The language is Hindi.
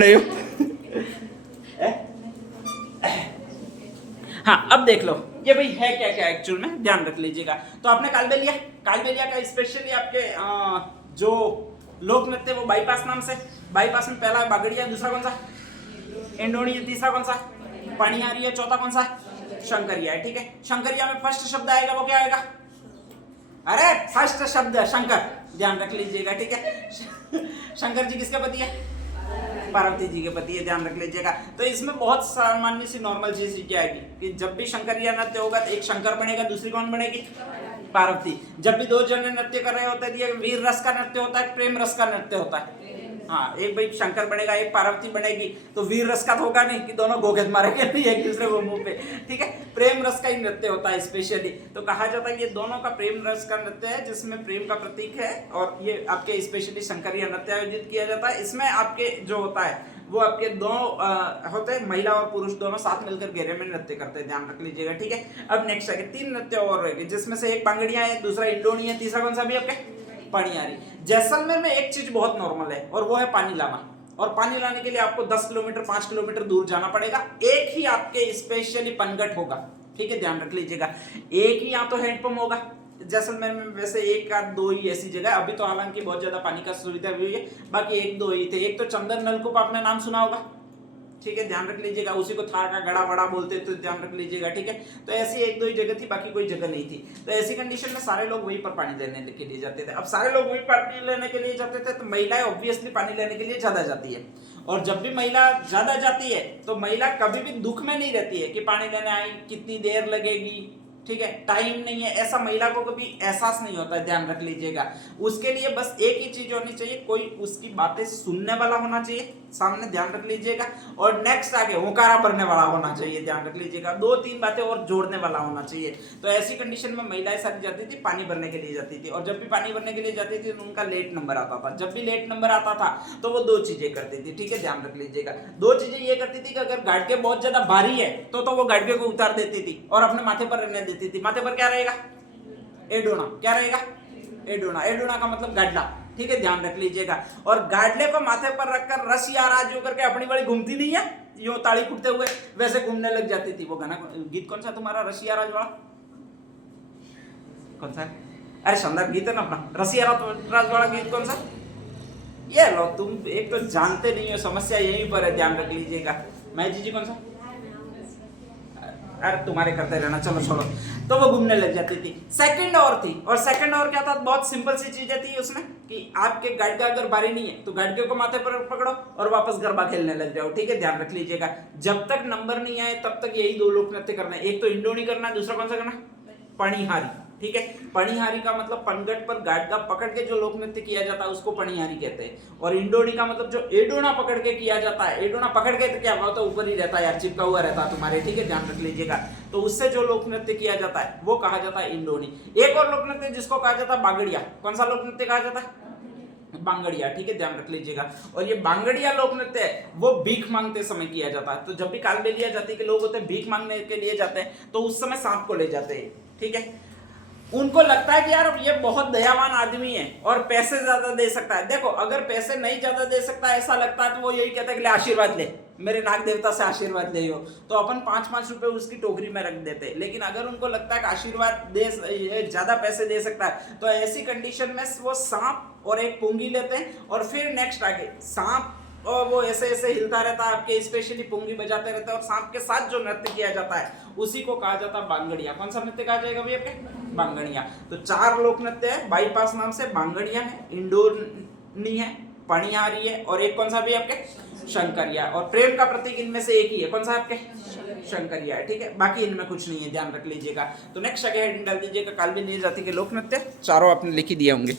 नहीं हो। हाँ अब देख लो ये भाई है क्या क्या एक्चुअल में, ध्यान रख लीजिएगा। तो आपने कालबेलिया, कालबेलिया का स्पेशली आपके जो लोक नृत्य वो बाईपास नाम से, बाईपास में पहला है बागड़िया, दूसरा कौन सा इंडोनी है, तीसरा कौन सा पणियारी है, चौथा कौन सा शंकरिया है। ठीक है, शंकरिया में फर्स्ट शब्द आएगा वो क्या आएगा, अरे फर्स्ट शब्द शंकर, ध्यान रख लीजिएगा। ठीक है, शंकर जी किसके पति है, पार्वती जी के पति है, ध्यान रख लीजिएगा। तो इसमें बहुत सामान्य सी नॉर्मल चीज क्या आएगी कि जब भी शंकरिया नृत्य होगा तो एक शंकर बनेगा, दूसरी कौन बनेगी पार्वती। जब भी दो जने नृत्य कर रहे होते हैं ये वीर रस का नृत्य होता है, प्रेम रस का नृत्य होता है। हाँ, एक भाई शंकर बनेगा एक पार्वती बनेगी, तो वीर रस का तो होगा नहीं कि दोनों गोगेद मारेंगे नहीं एक दूसरे को मुंह पे। ठीक है, प्रेम रस का ही नृत्य होता है स्पेशली। तो कहा जाता है ये दोनों का प्रेम रस का नृत्य है जिसमें प्रेम का प्रतीक है, और ये आपके स्पेशली शंकरिया नृत्य आयोजित किया जाता है। इसमें आपके जो होता है वो आपके दोनों होते हैं, महिला और पुरुष दोनों साथ मिलकर घेरे में नृत्य करते हैं, ध्यान रख लीजिएगा। ठीक है, अब नेक्स्ट आगे तीन नृत्य और रहेंगे जिसमें से एक बांगड़िया है, दूसरा इंडोनी है, तीसरा कौन सा भी आपके पणियारी। जैसलमेर में एक चीज बहुत नॉर्मल है और वो है पानी लाना, और पानी लाने के लिए आपको 10 किलोमीटर 5 किलोमीटर दूर जाना पड़ेगा। एक ही आपके स्पेशली पनघट होगा, ठीक है ध्यान रख लीजिएगा। एक ही यहाँ तो हैंडपंप होगा जैसलमेर में, वैसे एक या दो ही ऐसी जगह, अभी तो हालांकि बहुत ज्यादा पानी का सुविधा हुई है, बाकी एक दो ही थे। एक तो चंदन नलकूप आपने नाम सुना होगा, ठीक है ध्यान रख लीजिएगा, उसी को थार का गड़ा बड़ा बोलते थे, ध्यान रख लीजिएगा। ठीक है, तो ऐसी एक दो ही जगह थी, बाकी कोई जगह नहीं थी। तो ऐसी कंडीशन में सारे लोग वहीं पर पानी लेने के लिए जाते थे। अब सारे लोग वहीं पानी लेने के लिए जाते थे, तो महिलाएं ऑब्वियसली पानी लेने के लिए ज्यादा जाती है, और जब भी महिला ज्यादा जाती है तो महिला कभी भी दुख में नहीं रहती है कि पानी लेने आई कितनी देर लगेगी, ठीक है टाइम नहीं है, ऐसा महिला को कभी एहसास नहीं होता है, ध्यान रख लीजिएगा। उसके लिए बस एक ही चीज होनी चाहिए, कोई उसकी बातें सुनने वाला होना चाहिए सामने, ध्यान रख लीजिएगा। और नेक्स्ट आगे होकारा भरने वाला होना चाहिए, ध्यान रख लीजिएगा। 2-3 बातें और जोड़ने वाला होना चाहिए। तो ऐसी कंडीशन में महिलाएं सारी जाती थी, पानी भरने के लिए जाती थी, और जब भी पानी भरने के लिए जाती थी तो उनका लेट नंबर आता था। जब भी लेट नंबर आता था तो वो 2 चीजें करती थी, ठीक है ध्यान रख लीजिएगा। 2 चीजें ये करती थी कि अगर गाड़के बहुत ज्यादा भारी है तो वो गाड़के को उतार देती थी और अपने माथे पर रहने देती थी। माथे पर क्या रहेगा, एडोना, क्या रहेगा एडोना, एडोना का मतलब गाडला, ठीक है ध्यान रख लीजिएगा। और गाडले को माथे पर रखकर रसिया राज जो करके अपनी बड़ी घूमती नहीं है यूं ताली कुटते हुए, वैसे घूमने लग जाती थी। वो गाना गीत कौन सा तुम्हारा रसिया राज वाला कौन सा है, अरे शानदार गीत है ना अपना रसिया राज वाला गीत कौन सा, ये लो तुम एक तो जानते नहीं हो, समस्या यहीं पर है, ध्यान रख लीजिएगा। मैं जी कौन सा, अरे तुम्हारे करते रहना, चलो छोड़ो। तो वो घूमने लग जाती थी। सेकंड और थी, और सेकंड और क्या था, बहुत सिंपल सी चीजें थी उसमें कि आपके गाड़का अगर बारी नहीं है तो गाड़के को माथे पर पकड़ो और वापस गरबा खेलने लग जाओ, ठीक है ध्यान रख लीजिएगा। जब तक नंबर नहीं आए तब तक यही 2 लोक नृत्य करना है, एक तो इंडोनी करना है, दूसरा कौन सा करना, पणिहारी, ठीक है। पणिहारी का मतलब पनघट पर गाड़का पकड़ के जो लोक नृत्य किया जाता है उसको पणिहारी कहते हैं, और इंडोनी का मतलब जो एडोना पकड़ के किया जाता है। एडोना पकड़ के तो क्या हुआ, तो ऊपर ही रहता है यार, चिपका हुआ रहता है तुम्हारे, ठीक है ध्यान रख लीजिएगा। तो उससे जो लोक नृत्य किया जाता है वो कहा जाता है इंडोनी। एक और लोक नृत्य जिसको कहा जाता है बांगड़िया, कौन सा लोक नृत्य कहा जाता है, बांगड़िया, ठीक है ध्यान रख लीजिएगा। और ये बांगड़िया लोक नृत्य है वो भीख मांगते समय किया जाता है। तो जब भी कालबेलिया जाति के लोग होते हैं भीख मांगने के लिए जाते हैं तो उस समय सांप को ले जाते हैं, ठीक है। उनको लगता है कि यार ये बहुत दयावान आदमी है और पैसे ज्यादा दे सकता है। देखो अगर पैसे नहीं ज्यादा दे सकता ऐसा लगता है तो वो यही कहता है कि ले आशीर्वाद ले, मेरे नाग देवता से आशीर्वाद ले हो, तो अपन 5-5 रुपए उसकी टोकरी में रख देते हैं। लेकिन अगर उनको लगता है कि आशीर्वाद दे ज्यादा पैसे दे सकता है तो ऐसी कंडीशन में वो सांप और एक पुंगी लेते हैं, और फिर नेक्स्ट आगे सांप और वो ऐसे ऐसे हिलता रहता है, आपके स्पेशली पुंगी बजाते रहते हैं, और सांप के साथ जो नृत्य किया जाता है उसी को कहा जाता है बांगड़िया। कौन सा नृत्य कहा जाएगा भैया आपके, बांगड़िया। तो 4 लोक नृत्य है बाईपास नाम से, बांगड़िया है, इंडोनी है, पणिहारी है, और एक कौन सा भी आपके शंकरिया। और प्रेम का प्रतीक इनमें से एक ही है, कौन सा आपके शंकरिया है, ठीक है बाकी इनमें कुछ नहीं है, ध्यान रख लीजिएगा। तो नेक्स्ट आगे हेडिंग डाल दीजिएगा कालबेलिया जाति के लोक नृत्य, चारों आपने लिख ही दिए होंगे।